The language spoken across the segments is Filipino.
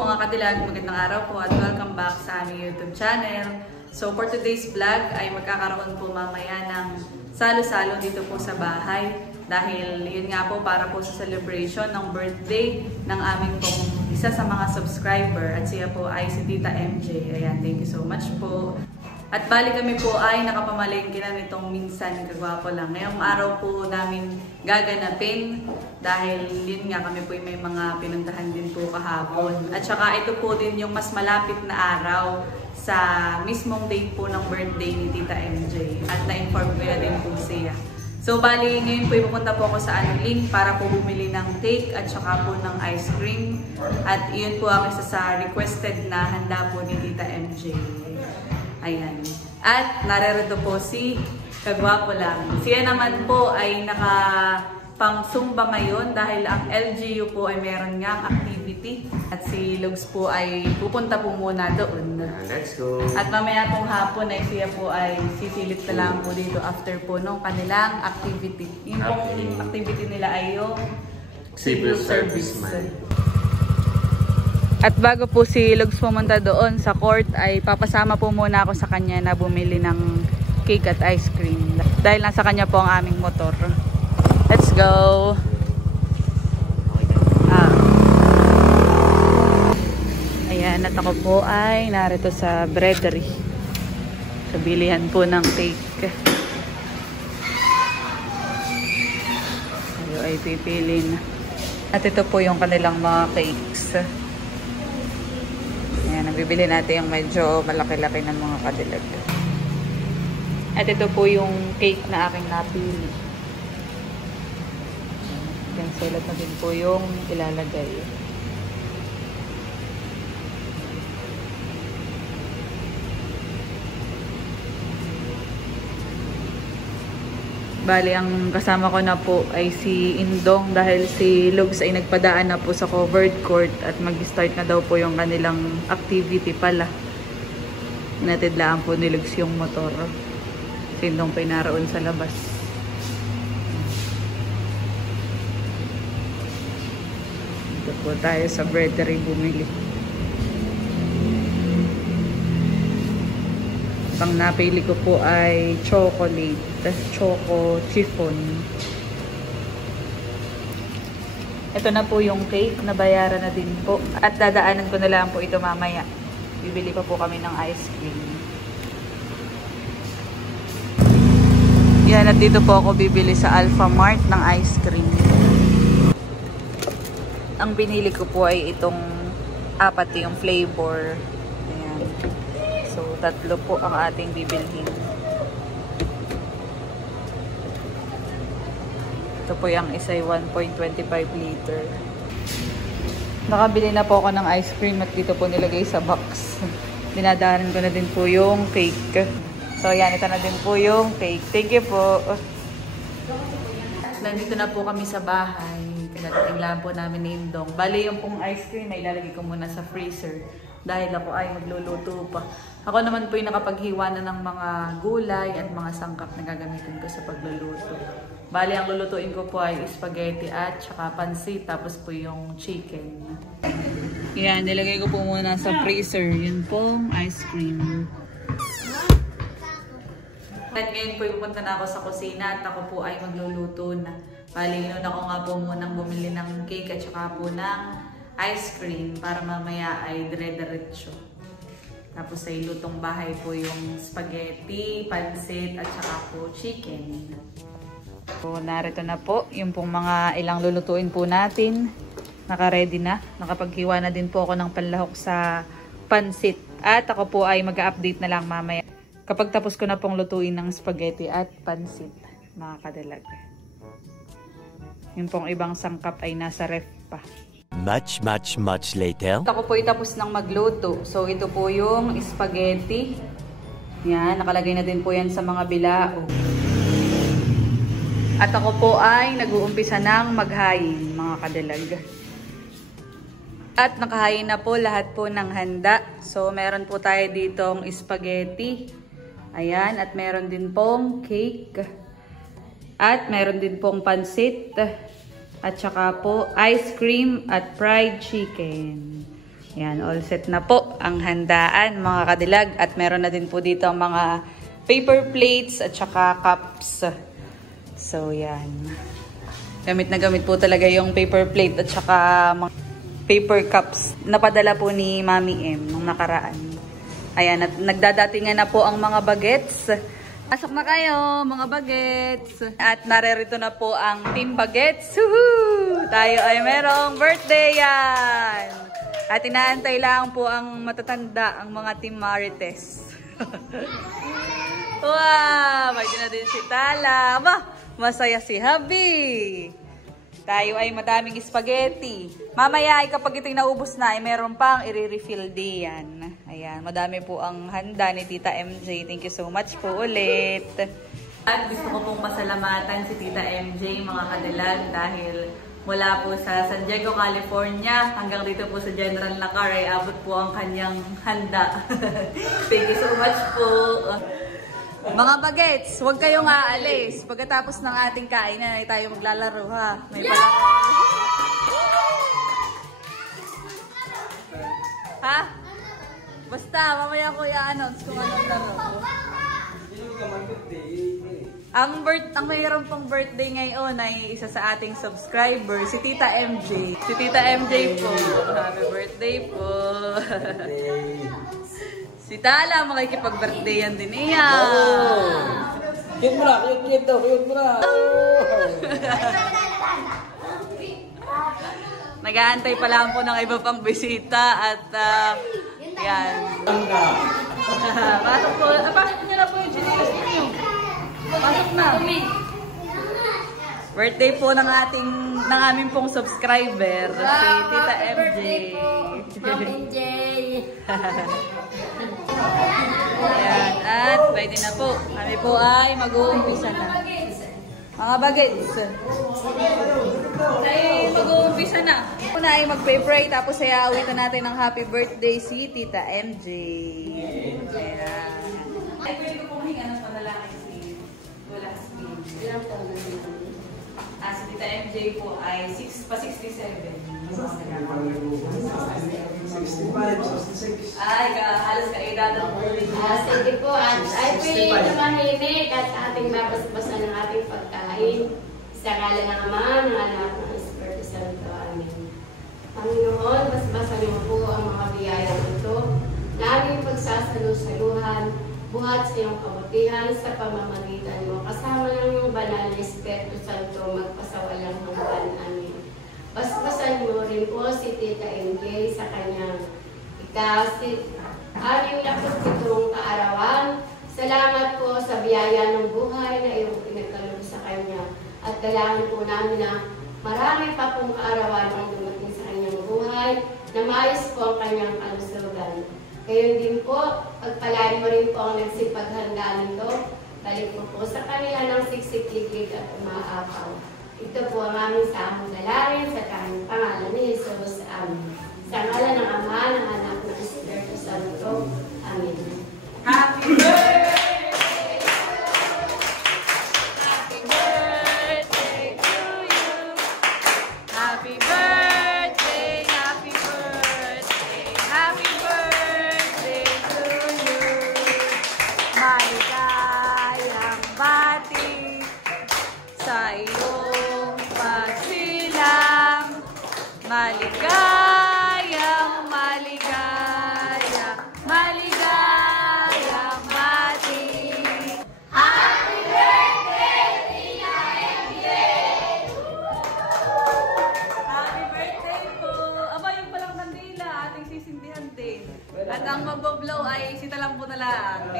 mga kadilag, magandang araw po at welcome back sa aming YouTube channel. So for today's vlog ay magkakaroon po mamaya ng salo-salo dito po sa bahay. Dahil yun nga po para po sa celebration ng birthday ng aming pong isa sa mga subscriber. At siya po ay si Tita MJ. Ayan, thank you so much po. At bali kami po ay nakapamalengke na nitong minsan kagwapo lang. Ngayong araw po namin gaganapin dahil yun nga kami po may mga pinuntahan din po kahapon. At saka ito po din yung mas malapit na araw sa mismong date po ng birthday ni Tita MJ. At na-inform ko na din po siya. So bali ngayon po ipupunta po ako sa Anling para po bumili ng cake at saka po ng ice cream. At yun po ang isa sa requested na handa po ni Tita MJ. Ayan. At narerito po si kagwapo lang. Siya naman po ay nakapang-zumba ngayon dahil ang LGU po ay meron ngang activity. At si Lugs po ay pupunta po muna doon. Let's go! At mamaya pong hapon ay siya po ay sisilip na lang po dito after po nung kanilang activity. Yung pong activity nila ay yung Civil Service Man. At bago po si Lugs pumunta doon sa court ay papasama po muna ako sa kanya na bumili ng cake at ice cream. Dahil nasa kanya po ang aming motor. Let's go! Ayan, at ako po ay narito sa breadery. Sa bilihan po ng cake. Tayo ay pipilin. At ito po yung kanilang mga cakes. Ayan, nabibili natin yung medyo malaki-laki ng mga kadilag. At ito po yung cake na aking napili. Ayan, sulat na din po yung ilalagay. Bali, ang kasama ko na po ay si Indong dahil si Lugs ay nagpadaan na po sa covered court at mag-start na daw po yung kanilang activity pala. Natidlaan po ni Lugs yung motor. Si Indong pa naroon sa labas. Dito po tayo sa breadery bumili. Ang napili ko po ay chocolate, choco chiffon. Ito na po yung cake, nabayaran na din po. At dadaanan ko na lang po ito mamaya. Bibili pa po kami ng ice cream. Yan, at dito po ako bibili sa Alphamart ng ice cream. Ang binili ko po ay itong apat yung flavor. So, tatlo po ang ating bibilhin. Ito po yung isa ay 1.25 liter. Nakabili na po ako ng ice cream at dito po nilagay sa box. Dinadaanan ko na din po yung cake. So, yan. Ito na din po yung cake. Thank you po. Nandito na po kami sa bahay. Kadating lang po namin ni Indong. Bali yung pong ice cream ay ilalagay ko muna sa freezer. Dahil ako ay magluluto pa. Ako naman po yung nakapaghiwa na ng mga gulay at mga sangkap na gagamitin ko sa pagluluto. Bali, ang lulutuin ko po ay spaghetti at saka pansit, tapos po yung chicken. Yan, nilagay ko po muna sa freezer. Yun pong ice cream. At ngayon po pupunta na ako sa kusina at ako po ay magluluto na. Bali, inuna ko nga po munang bumili ng cake at saka po ng ice cream para mamaya ay dire-diretso. Tapos ay lutong bahay po yung spaghetti, pansit at saka po chicken. So narito na po yung pong mga ilang lulutuin po natin. Naka-ready na. Nakapaghiwa na din po ako ng panlahok sa pansit. At ako po ay mag-update na lang mamaya kapag tapos ko na pong lutuin ng spaghetti at pansit, mga kadalag. Yung pong ibang sangkap ay nasa ref pa. Much later. Ako po ay tapos ng magluto. So, ito po yung spaghetti. Yan, nakalagay na din po yan sa mga bilao. At ako po ay nag-uumpisa ng maghayin, mga kadalag. At nakahayin na po lahat po ng handa. So, meron po tayo ditong spaghetti. Ayan, at meron din pong cake. At meron din pong pansit. At saka po ice cream at fried chicken. Yan, all set na po ang handaan mga kadilag. At meron na din po dito ang mga paper plates at saka cups. So yan. Gamit na gamit po talaga yung paper plate at saka mga paper cups. Napadala po ni Mami M nung nakaraan. Ayan, at nagdadatingan na po ang mga bagets. Pasok na kayo, mga bagets. At narerito na po ang Team Bagets. Woohoo! Tayo ay merong birthday yan! At inaantay lang po ang matatanda, ang mga Team Marites. Wow! May din na din si Tala. Bah, masaya si Habi. Tayo ay madaming spaghetti. Mamaya ay kapag ito'y naubos na, ay meron pang i-refill din yan. Ayan, madami po ang handa ni Tita MJ. Thank you so much po ulit. At gusto ko pong pasalamatan si Tita MJ, mga kadilag, dahil mula po sa San Diego, California, hanggang dito po sa General Nakar ay abot po ang kanyang handa. Thank you so much po. Mga bagets, huwag kayong aalis. Pagkatapos ng ating kainan ay tayo maglalaro ha. May palaro. Ha? Basta, mamaya ko i-announce kung anong laro. Ang mayroon pong birthday ngayon ay isa sa ating subscriber, si Tita MJ. Si Tita MJ po. Happy birthday po. Si Tala, makikipag-birthday yan din niya. Cute mo na, cute daw, cute mo na. Nag-aantay pa lang po ng iba pang bisita at yan. Pasok po. Pasok niyo na po yung chinelas niyo. Pasok na. Birthday po ng aming pong subscriber, si Tita MJ. Ma'am MJ. Ayan, at pwede na po. Kami po ay mag-uumpisa na. Mga bagets. Ay mag-uumpisa na. Una ay mag-pray, tapos ay aawitan natin ng happy birthday si Tita MJ. Ayan. Ay, pwede ko pong hinga ng panalangin si Lola Asmin. Si Tita MJ po ay 67. 65, 66. Ay, halos kaedad ng birthday. Sige po, at ay pwede tumahimik at ating mabasbasan ng ating pagkain. Sa ngalan ng Ama, ng Anak, ng Espiritu Santo. Amen. Panginoon, basbasan niyo po ang mga biyayang ito na aming pagsasalusaluhan, buhat sa iyong kabutihan sa pamamagitan mo, kasama ng iyong banal na Espiritu Santo, magpasawalang hanggan. Amen. Basbasan mo rin po si Tita MJ sa kanyang aning 17 kaarawan. Salamat po sa biyaya ng buhay na iyong pinagkaloob sa kanya. At dalangin po namin na marami pa pong kaarawan ang dumating sa kanyang buhay, na maayos po ang kanyang kalusugan. Gayon din po, pagpalain mo rin po ang nagsipaghanda nito. Balik mo po sa kanila ng siksik-liglig at umaapaw. Ito po ang aming samong dalangin sa tanging pangalan ni Jesus. Amen. Sa ngalan ng Ama, ng Anak, ng Espiritu Santo. Amen. Happy birthday! Happy birthday to you! Happy birthday! Happy birthday! Happy birthday to you! Maligayang bati sa iyong pagsilang. Maligayang, maligaya, maligayang bati. Happy birthday, Tita MJ! Happy birthday po! Aba, yung palang kandila, ating sisindihan din. At ang magboblow ay sita lang po na lang.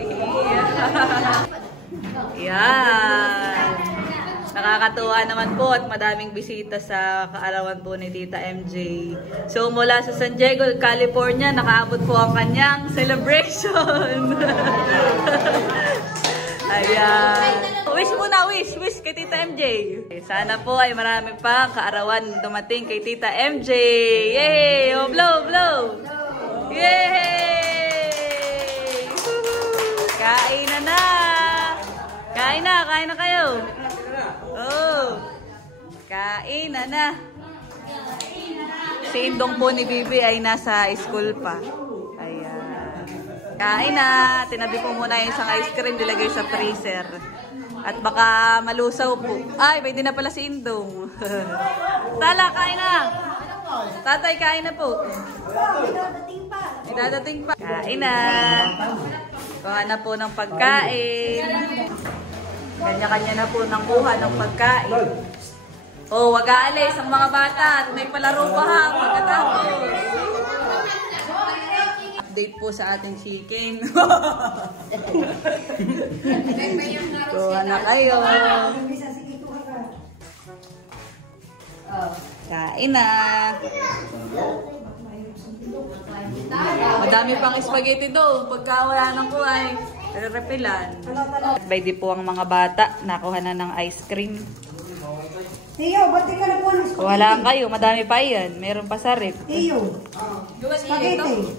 Yan. Nakakatuwa naman po at madaming bisita sa kaarawan po ni Tita MJ. So mula sa San Diego, California, nakaabot po ang kanyang celebration. Ayan. Wish muna, wish kay Tita MJ. Sana po ay marami pa kaarawan dumating kay Tita MJ. Yay! Oh, blow, blow! Yay! Kain na! Kain na kayo! Oh, kain na. si Indong po ni Bibi ay nasa school pa. Ayan. Kain na. Tinabi po muna yung isang ice cream, nilagay sa freezer. At baka malusaw po. Ay, may din na pala si Indong. Tala, kain na. Tatay, kain na po. May dadating pa. Kain na. Kuha na po ng pagkain. Kanya-kanya na po ng kuha ng pagkain. Oh, wag aalis ang mga bata at may palaro pa ha pagkatapos. Update po sa ating chicken. Kuha na kayo. Kain na. Madami pang spaghetti doon. Pagka wala nang kuhay, repilan. By di po ang mga bata, nakuha na ng ice cream. Tiyo, ba't di ka na po ng spaghetti? Wala kayo, madami pa yan. Meron pa sa rep. Tiyo, spaghetti.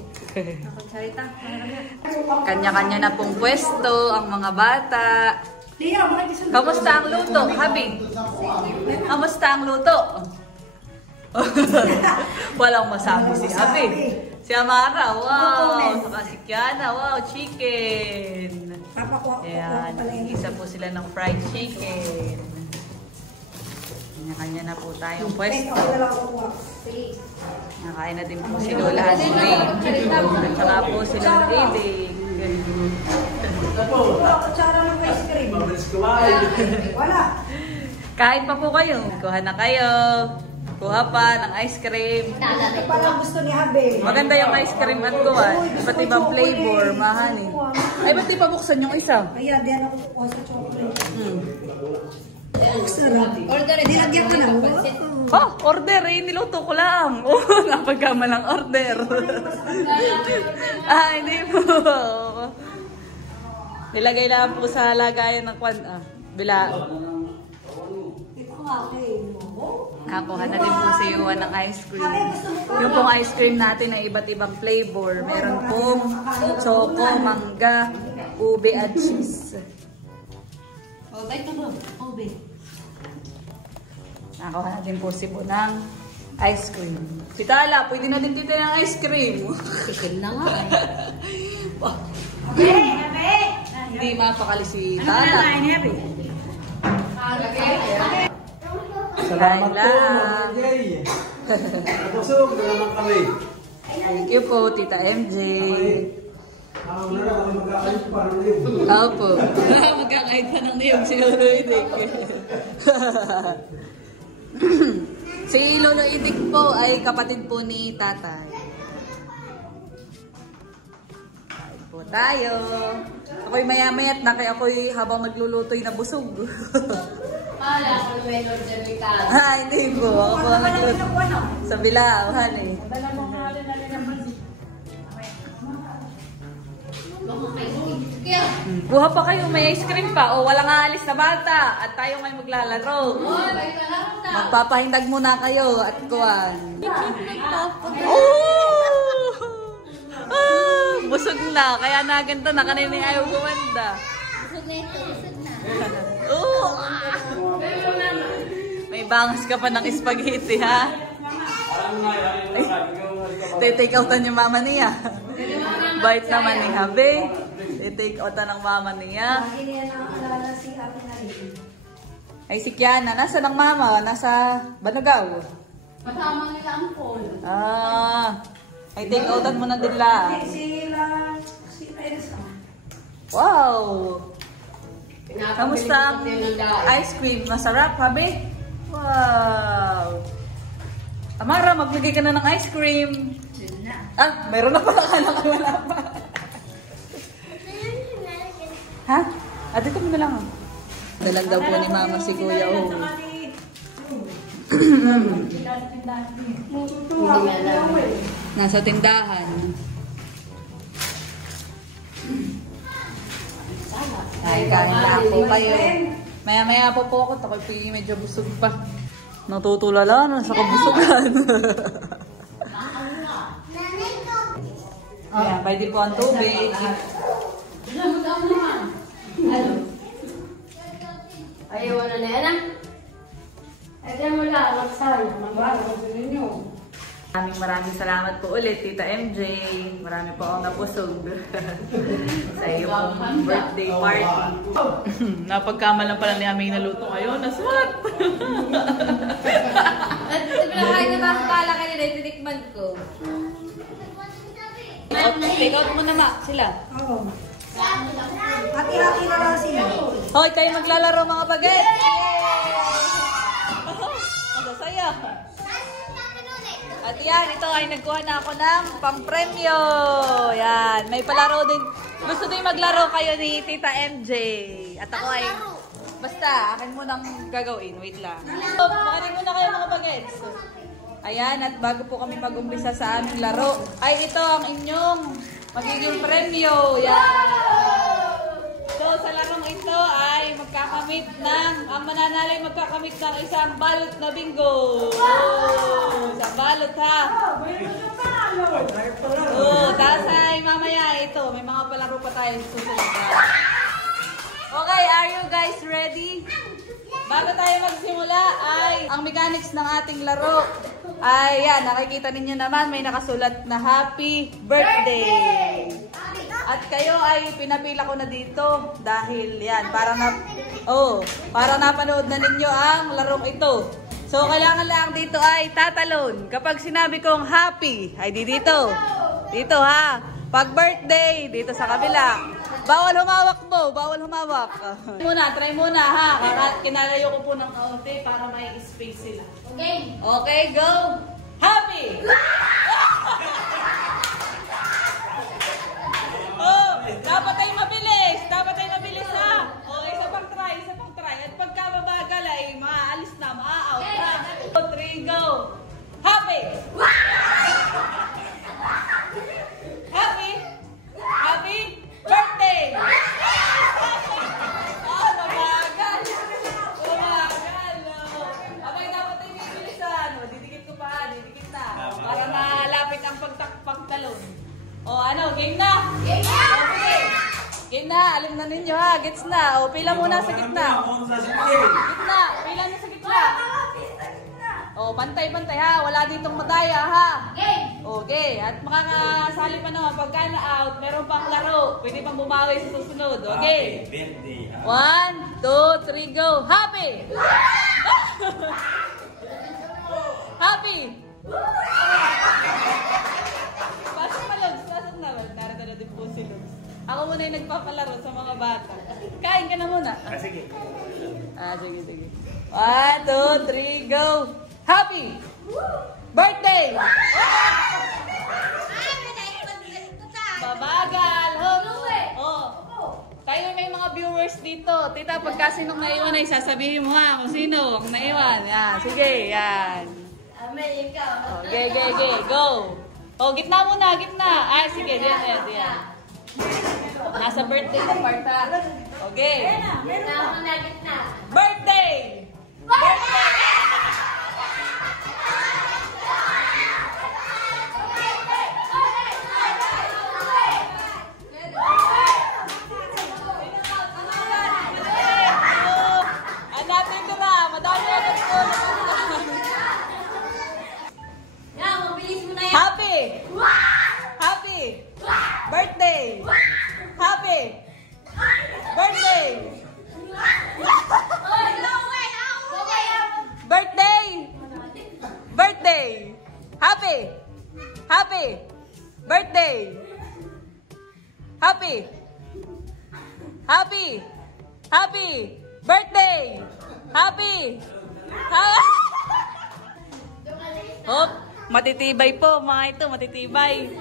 Kanya-kanya na pong pwesto ang mga bata. Tiyo, bakit di sa... Kamusta ang luto, Habi? Kamusta ang luto? Walang masabi si Habi. Si Amara, wow. Saka si Kiana, wow, chicken. Ayan, isa po sila ng fried chicken. Kanya-kanya na po tayong pwesto. Nakain na din po si Lola Ashley. At saka po si Lola Eding. Kutsara ng ice cream. Wala. Kain pa po kayo. Kuha na kayo. Kuha pa ng ice cream. Ito pala gusto ni Habe. Maganda yung ice cream at kuha. Iba't ibang flavor, mahanin. Ay, ba't di pa buksan yung isa? Kaya, di ako kukuha sa chocolate. Sarap. Nilagyan ko na. Oh, order eh. Niluto ko lang. Oh, napagkamalang order. Ah, hindi po. Nilagay lang po sa lagayan ng kwan. Bila. Nakuha na din po si Yuan ng ice cream. Yung pong ice cream natin ay iba't ibang flavor. Meron pong choco, mangga, ube at cheese. Nakuha na din po si Po ng ice cream. Si Tala, pwede na din dito ng ice cream. Chicken na nga. Hindi mapakali si Tala. Salamat po, lang. Jay. Busog na naman kami. Thank you po, Tita MJ. Wala na kami magkakalit pa rin yun. Opo. Magkakait pa ng niyog si Lolo Idik. Si Lolo Idik po ay kapatid po ni Tatay. Kain po tayo. Ako'y maya-mayat na kaya ako'y habang nagluluto'y nabusog. Pala ako na may order ni Kala. Hindi po. Ako po ang nagluto. Sa Bilao, honey. Buha pa kayo, may ice cream pa. O, walang aalis na bata. At tayo ngayon maglalaro. Magpapahindag muna kayo at kuwan. Oh! Ah, busog na. Kaya naganto na. Kanina yung ayaw gumanda. Busog na ito, busog na. Oh! May bangas ka pa ng spaghetti, ha? Take outan yung mama niya. Bait naman ni Habe. Take outan ng mama niya. Ay, si Kiana. Nasa ng mama? Nasa Banugaw? Kasama nila ang phone. Ah. Ay, take outan mo na din lang. Wow! Kamusta ang ice cream? Masarap, Habe? Wow! Amara, magbigay ka na ng ice cream. Ah, mayroon na pala ka na wala pa. Ha? Ah, dito mo na lang. Dalag daw po ni Mama si Kuya. Oh. Nasa tindahan. Ay, kain na po kayo. Maya-maya po ako. Ako'y medyo busog pa. Natutulala na sa kabusugan. Ayan, pwede po ang tubig. Ayaw na na yan ah. Ayaw mo lang, magsaya. Magbaro sa ninyo. Maraming salamat po ulit, Tita MJ. Marami po akong napusog sa iyong birthday party. Napagkamalan pala ni Aming naluto ngayon. Naswat! At pinakain na tayo pala kanila, tinikman ko. Take out mo na sila. Oo. Hati-hati na lang sila. Hoy, kayo maglalaro mga baget! Masasaya! At yan, ito ay nagkuha na ako ng pampremyo. Yan, may palaro din. Gusto din maglaro kayo ni Tita MJ. At ako ay, basta, akin munang gagawin. Wait lang. So, makinig muna kayo mga bagets. Ayan, at bago po kami mag-umpisa sa aming laro, ay ito ang inyong magiging premyo. Yan. So, sa larong ito ay magkakamit ng, ang mananalo ay magkakamit ng isang balot na bingo. Isang balot ha. Tapos ay mamaya ito, may mga palaro pa tayo susunod. Okay, are you guys ready? Bago tayo magsimula ay ang mechanics ng ating laro. Ay yan, nakikita ninyo naman may nakasulat na happy birthday. At kayo ay pinapila ko na dito dahil yan, para napanood na ninyo ang larong ito. So, kailangan lang dito ay tatalon. Kapag sinabi kong happy, ay dito. Dito ha. Pag birthday, dito sa kabila. Bawal humawak mo, bawal humawak. Try muna ha. Kinalayo ko po ng kaunti para may space sila. Okay. Okay, go. Happy! Oh, dapat ay mabilis. Dapat ay mabilis ha. Oh, isa pang try, isa pang try. At pagka mabagal ay maaalis na, maa-out ha. 2, 3, go. Happy! Happy! Happy birthday! Oh, mabagal. Mabagal. Abay, dapat ay bibilisan. Didikit ko pa, didikit na. Para malapit ang pagtalon. O ano, game na? Game na! Okay. Game na, alam na ninyo ha, gets na. O pila muna sa gitna. Gitna, pila na sa gitna. O pantay-pantay ha, wala ditong madaya ha. Okay, at makakasali pa naman pagka na-out, meron pang laro. Pwede pang bumawi sa susunod, okay? 1, 2, 3, go. Happy! Happy! Pasok pa, Logs. Pasok na. Narito na din po si Logs. Ako muna yung nagpapalaro sa mga bata. Kain ka na muna. Sige. Sige. 1, 2, 3, go! Happy! Birthday! Babagal! Tayo may mga viewers dito. Tita, pagka sinong naiwan ay sasabihin mo ha kung sino ang naiwan. Yan. Sige, yan. Okay, go! Oh, gitna muna, gitna. Ay, sige, diyan. Nasa birthday na part ha. Okay. Gitna. Birthday! Birthday! Hanapin ko na. Madami na dito. Mabilis mo na yan. Happy! Happy! Birthday! Happy! Birthday! Birthday! Birthday! Happy! Happy! Birthday! Happy! Happy! Happy! Birthday! Happy! Hop! Matitibay po mga ito, matitibay.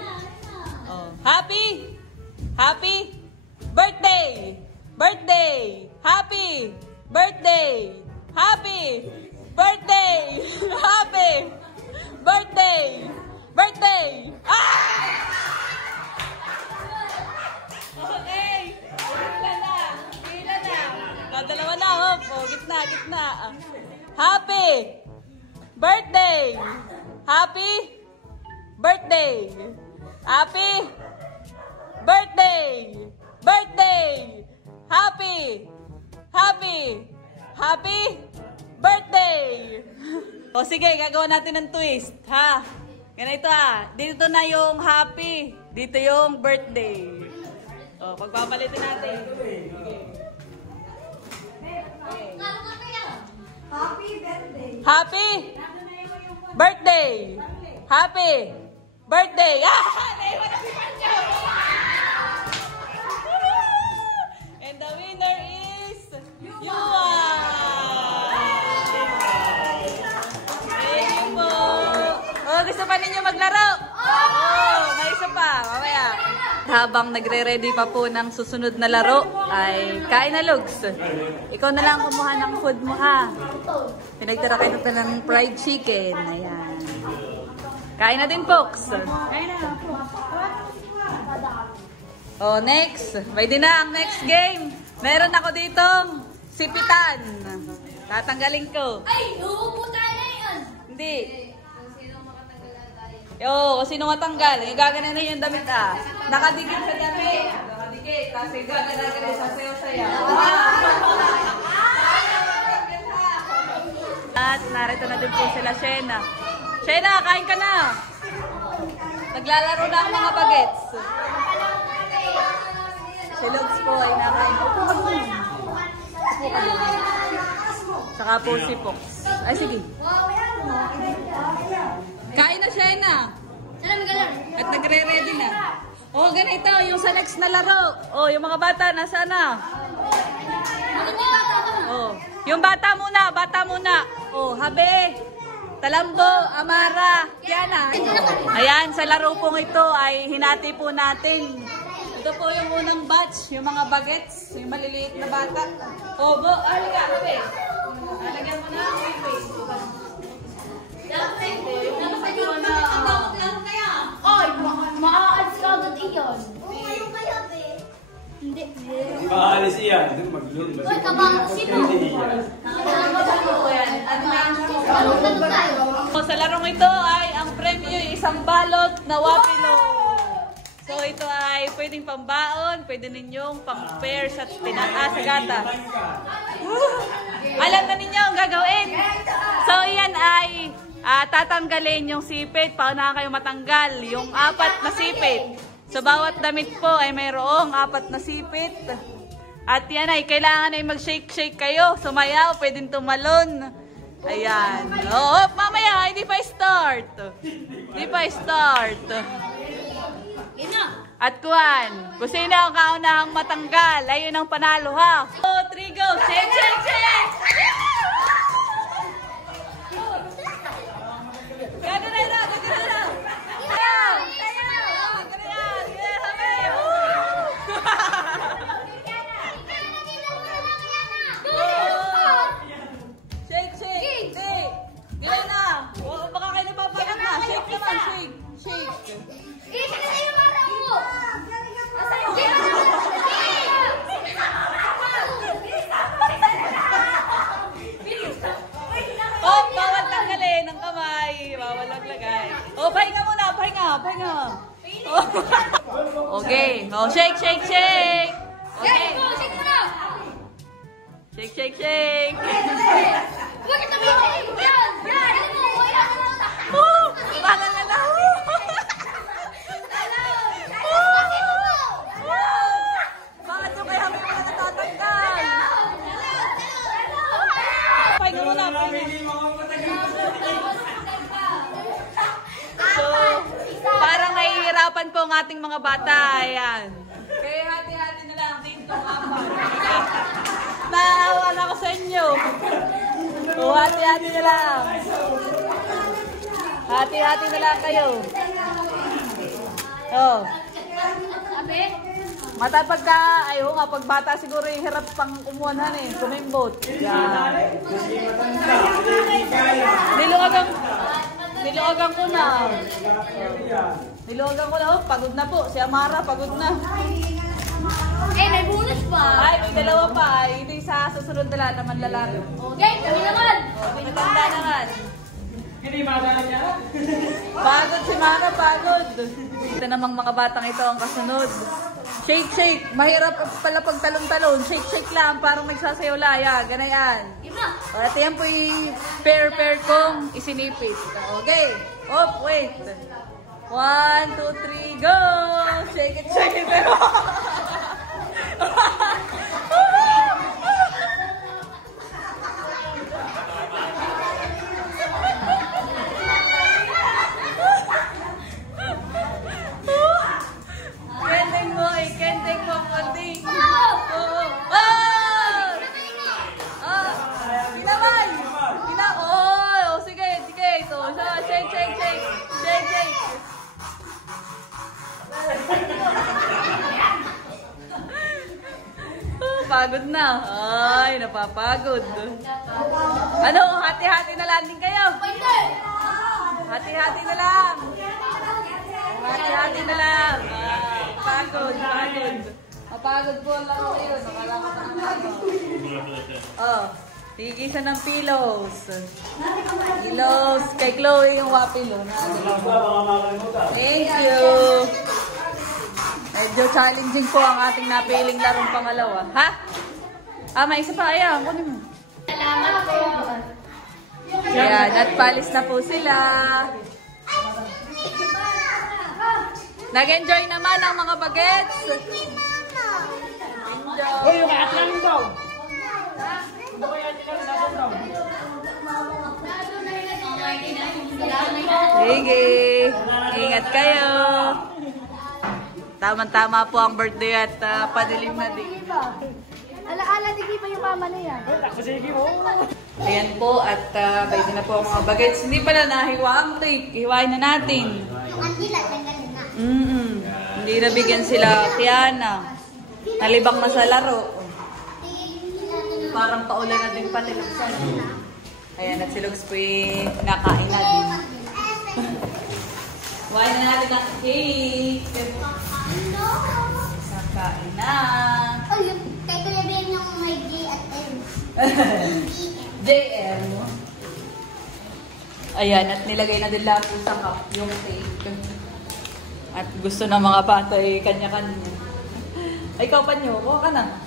Oh. Happy! Happy! Birthday! Birthday! Happy! Birthday! Happy! Birthday! Happy! Birthday! Birthday! Ah! Okay! Pila na! Pila na! Dalawa na, hop! Oh, gitna! Happy! Birthday! Happy birthday! Happy birthday! Birthday! Happy! Happy birthday! O sige, gagawa natin ng twist, ha? Ganito dito na yung happy, dito yung birthday. O, pagpapalitin natin. Happy birthday. Happy birthday! Happy birthday! Naiwan na si Pancho! And the winner is Yuan! Thank you po! Oh, gusto pa ninyo maglaro? Oh, may isa pa. Mamaya. Habang nagre-ready pa po ng susunod na laro, ay kain na, Lugs. Ikaw na lang kumuha ng food mo, ha? Pinagtira kayo ng fried chicken. Ayan. Kain na din, folks. Kain na. Oh, next. May din na ang next game. Meron ako ditong sipitan. Tatanggalin ko. Ay, uupo tayo na yun. Hindi. Kung sino matanggal, gagana na yung damit Nakadikit sa damit. Nakadikit. Tapos gagana na sasayaw-sayaw. At narito na din po sila, Shena. Shena, kain ka na. Naglalaro na ang mga bagets. Si Lugs po ay nakain. Saka po si Fox. Ay, sige. Kain na, Shena. At nagre-ready na. Oh, ganito. Yung sa next na laro. Oh, yung mga bata, nasa na? Oh, yung bata muna. Bata muna. Oh, Habe, Talambo, Amara, Kiana. Ayan, sa laro pong ito ay hinati po natin. Ito po yung unang batch. Yung mga bagets. Yung maliliit na bata. Oh, halika, Habe. Halagyan mo na. Wait. Oy, maaalis ka agad iyon. Hindi. Maalis iyan. Maglun. Oy, kabang sino? Sa larong ito ay ang premyo ay isang balot na wapilo. So ito ay pwedeng pambaon, pwede ninyong pang-pair sa sa gata. Alam na ninyo ang gagawin. So iyan ay tatanggalin yung sipit. Paunahan kayo matanggal yung 4 na sipit. So bawat damit po ay mayroong 4 na sipit. At yan ay kailangan ay mag-shake-shake kayo. Sumayaw, pwedeng tumalon. Ayan. Oh, mamaya, hindi pa start. Hindi pa start. At kuhan, kung sino ang kaunahang matanggal, ayun ang panalo, ha? 2, 3, go! Shake, shake, shake! Gano'n na lang, gano'n na lang! Sayaw! Sayaw! Gano'n! Yes, habi! Shake, shake! Hindi! Gano'n na! Baka kayo napapagod na! Shake naman, shake! Shake! Oh, bawal tanggalin ng kamay. Bawal maglagay. Oh, pahinga muna. Pahinga. Oh. Okay. Oh, shake, shake, shake. Okay. Shake, shake, shake. Bagal na lang. Bakit yung kaya may mga natatanggal? Pahinga muna. So, parang nahihirapan po ang ating mga bata. Ayan. Kaya hati-hati na lang dito. Naawa na ako sa inyo. O, hati-hati na lang. Hati-hati na lang kayo. Oh. Mata pagka, ayaw nga, pag bata siguro yung hirap pang kumuhanan kumimbot. Yan. Niluwagan ko na. Niluwagan ko na. Oh, pagod na po. Si Amara, pagod na. May bonus pa. Ay, may dalawa pa. Ay, ito yung sa susunod na naman lalaro. Okay, kami naman. Matanda naman. Hindi madali niya? Pagod si Mara, pagod. Ito namang mga batang ito ang kasunod. Shake, shake. Mahirap pala pag talon-talon. Shake, shake lang. Parang nagsasayaw laya. Ganayan. Para yan po yung pair kong isinipit. Okay. Oh, wait. 1, 2, 3, go! Shake it, shake it. Kending mo eh, kending mo konting. Pinamay! Oh, sige, sige. Ito, shake, shake, shake. Shake, shake. Pagod na. Ay, napapagod. Ano, hati-hati na lang din kayo? Hati-hati na lang. Hati-hati na lang. Pagod, pagod. Mapagod po ang laro yun. Nakalakot ang laro. Oh, tigisan ng pillows. Pillows. Kay Chloe yung wapilo. Thank you. Medyo challenging po ang ating napiling larong pangalawa. Ha? Ah, may isa pa. Ayan, kunin mo. Salamat po. Ayan, at palis na po sila. Nag-enjoy naman ang mga bagets. Uy, yung atlang daw. Sige. Ingat kayo. Tama-tama po ang birthday at padilim na din. Ala-ala, di pa yung mama na yan. Ayan po at pwede na po ang mga bagets. Hindi pala nahiwa ang cake. Hiwain na natin. Hindi nabigyan sila Kiana. Nalibang na sa laro. Parang paulan na din pati Lugsan. Ayan at si Lugs po nakain na din. Hiwain na natin ang cake. Nakain na. Oh, yung teka labihin yung may J at M. JM. Ayan, at nilagay na din lahat sa cup yung cake. At gusto ng mga bata ay kanya-kanya. Ay, ikaw pa nyo. Kuha ka na.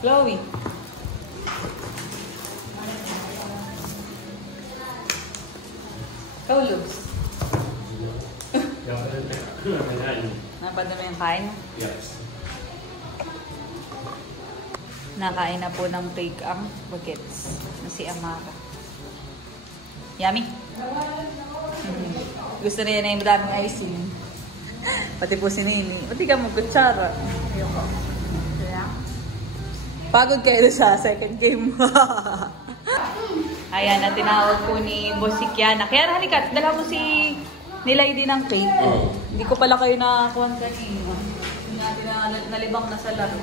Chloe. Ikaw, Lugs. Napadami yung kain? Yes. Nakain na po ng cake ang bagets na si Amara. Yummy? Gusto na yan na yung madaming icing. Pati po si Nini. Pati ka mag-kutsara. Pagod kayo sa second game. Ayan, na tinawag po ni Boss si Kiana. Kaya halika, dala mo si Nilay din ng cake. Hindi ko pala kayo nakakuhan kanina. Hindi natin nalibang na sa laro.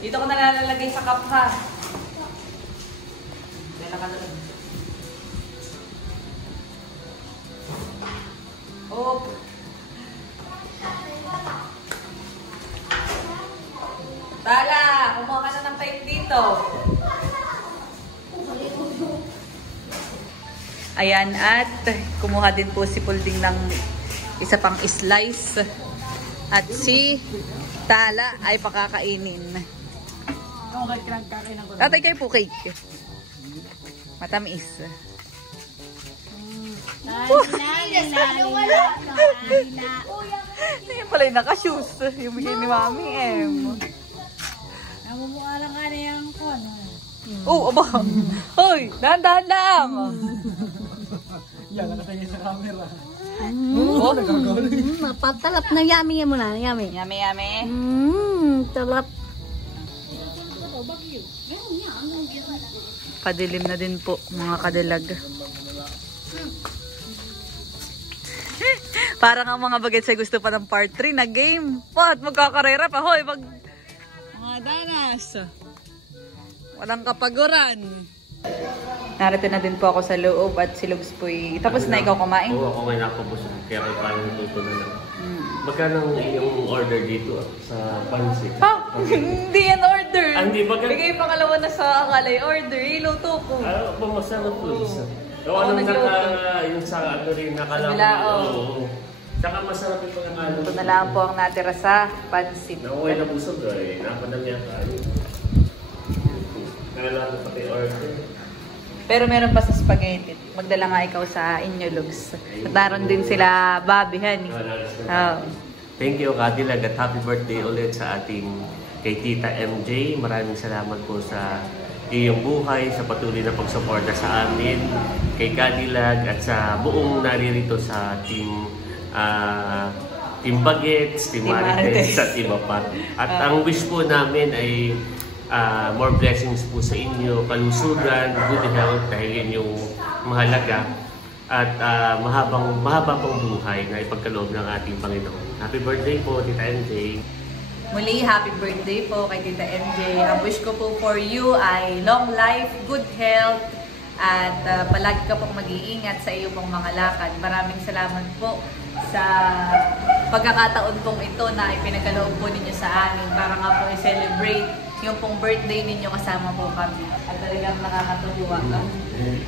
Dito ko nalalagay sa cup ha. Dala ka na lang. Oh. Tala, kumuha ka na ng cake dito. Ayan, at kumuha din po si Pulding ng isa pang slice. At si Tala ay pakakainin. Tatay kayo po cake. Matamis. Yan pala yung naka-shoes. Yung bigay ni Mami M. Namumuarang ka na yung kon. Oh, aba. Hoy, dahan-dahan lang. Yan, nakatingin sa camera. Oh, Mapatalap na yummy mo na. Yummy. yummy, yummy. Talap. Padilim na din po, mga kadalag. Parang ang mga bagets ay gusto pa ng part 3 na game. What? Magkakarera pa. Hoy, mga danas. Walang kapaguran. Narito na din po ako sa loob at si Lugs po'y... Tapos na ikaw kumain? Oo, ako ngayon nakapabusog. Kaya kayo parang tuto na lang. Magkano yung order dito sa pansit? Ha? Hindi yan order. Hindi ba? Bigay pangalawa na sa akalay order. Iluto ko. Ano ba masarap po? Oo, nagluto. Yung sa ano rin nakalaman. Bilao. Oo. Saka masarap yung pangalaman. Ito na lang po ang natira sa pansit. Nakuhay na busog ay. Napadam yata. Nalala ko pati order. Pero meron pa sa spaghetti. Magdala nga ikaw sa inyo, Lugs. At naroon din sila Bobby, honey. Oh. Thank you, Kadilag, at happy birthday ulit sa ating kay Tita MJ. Maraming salamat po sa iyong buhay, sa patuloy na pagsuporta sa amin, kay Kadilag, at sa buong naririto sa Team Bagets, Team Marites, at iba pa. At ang wish po namin ay more blessings po sa inyo, kalusugan, good health, dahil yun yung mahalaga, at mahaba pong buhay na ipagkaloob ng ating Panginoon. Happy birthday po, Tita MJ. Muli, happy birthday po kay Tita MJ. Ang wish ko po for you ay long life, good health, at palagi ka pong mag-iingat sa iyong pong mga lakad. Maraming salamat po sa pagkakataon pong ito na ipinagkaloob po ninyo sa amin para nga po i-celebrate yung pong birthday ninyo kasama po kami. At talagang nakakatuwa.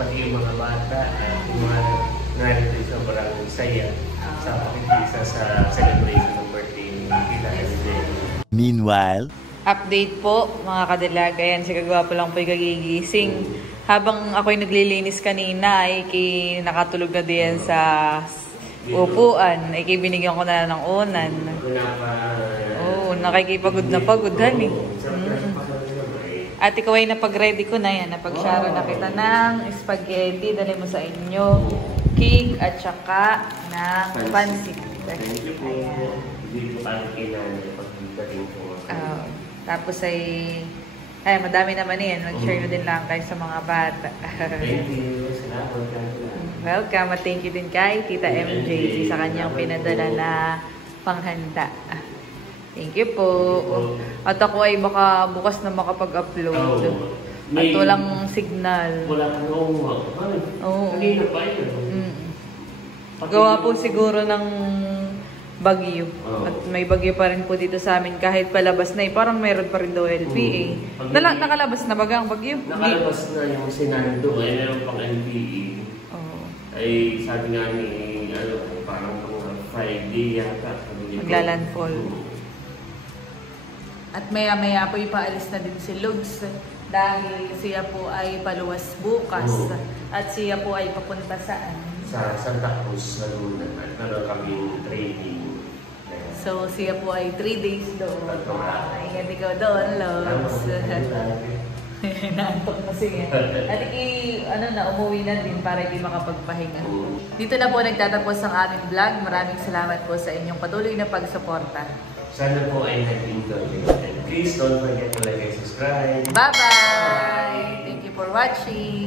Pati yung mga bata, yung mga narito sobrang saya sa pakikisa sa celebration ng birthday ni Tita MJ. Meanwhile, Update po mga kadilag. Ayan, si Kagwapo lang po yung kagigising. Habang ako'y naglilinis kanina, ay nakatulog na din sa upuan. Ay binigyan ko na ng unan. Oo, nakikipagod na pagod, honey. At ikaw ay napag-ready ko na yan. Napag-sharo na kita ng spaghetti. Dali mo sa inyo. Cake at saka ng pancit. Thank you po. Hindi ko parang kailangan pag-dating po. Tapos ay madami naman yan. Mag-share na din lang kayo sa mga bata. Thank you. Salamat. Welcome at thank you din kay Tita MJ sa kanyang pinadala na panghanda. Thank you po. At ako ay baka bukas na makapag-upload. At walang signal. Wala ka nung Oo. Hindi na pa yun. Gawa po siguro ng bagyo. At may bagyo pa rin po dito sa amin kahit palabas na parang meron pa rin daw LPA. Nakalabas na baga ang bagyo? Nakalabas na yung sinando ay meron pang LPA. Ay sabi nga ni parang Friday yata. Maglalandfall. At maya-maya po ipaalis na din si Lugs dahil siya po ay paluwas bukas at siya po ay papunta saan? Sa Santa Cruz, Laguna, at meron kaming training. So siya po ay 3 days doon. Ingat ikaw doon, Lugs. Naantok na siya. At umuwi na din para hindi makapagpahinga. Dito na po nagtatapos ang aming vlog. Maraming salamat po sa inyong patuloy na pagsuporta. Sana po ay nag-enjoy. And please don't forget to like and subscribe. Bye-bye! Thank you for watching!